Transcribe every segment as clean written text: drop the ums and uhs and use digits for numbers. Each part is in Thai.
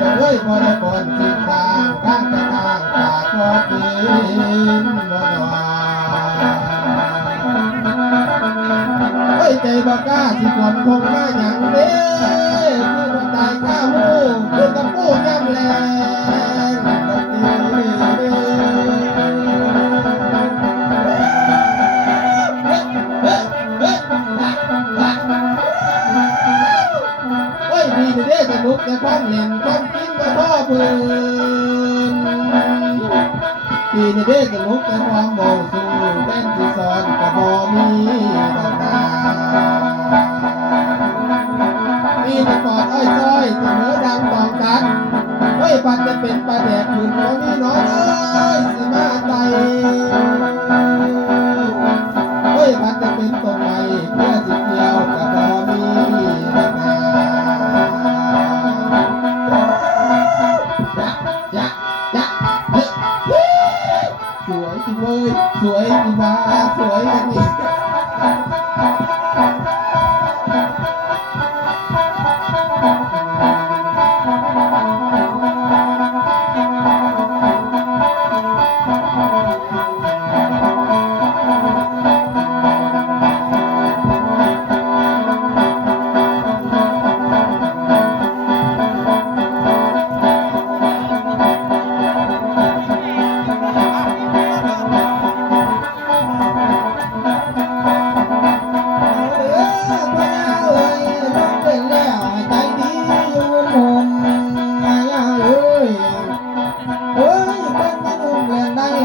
จะเอ้ยบ่ได้ก่อนสิ่งต่างข้างกระทางปากก็เป็นบ่หวานเฮ้ยใจบ่กล้าสิความคงมาอย่างเด้คือคนตายข้ามูคือกับผู้ย่ำแรงบ่ตีดีเด้สนุกแต่ความเล่นความกินก็พ่อเพื่อนดีเด้สนุกแต่ความเบาสู้เต้นที่สอนก็บ่มีดอกนามีแต่ปอดอ้อยซอยเสมอดังตองตัดเฮ้ยปัดจะเป็นปลาแดดขึ้นบ่มีน้องเอ้ยสิมาไตเฮ้ยปัดจะเป็นต้นไม้เพื่อสิเกี่ยวก็บ่มีดอกนาสวยจริงเว้ยสวยจริงมาสวยอย่างนี้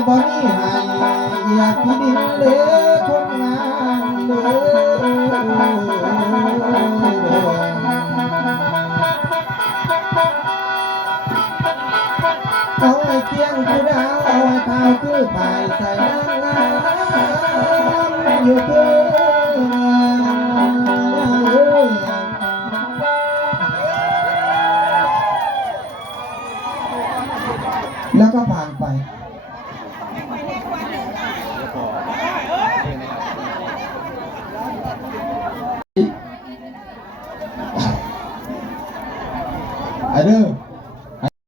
บ่มีให้อยากที่ดินเล็กคนงานเด้อเอาไอ้เตียงคือดาวเอาไอ้เท้าคือผายใส่นางงามอยู่เกินแล้วก็ผ่านไปไอ้เด้อ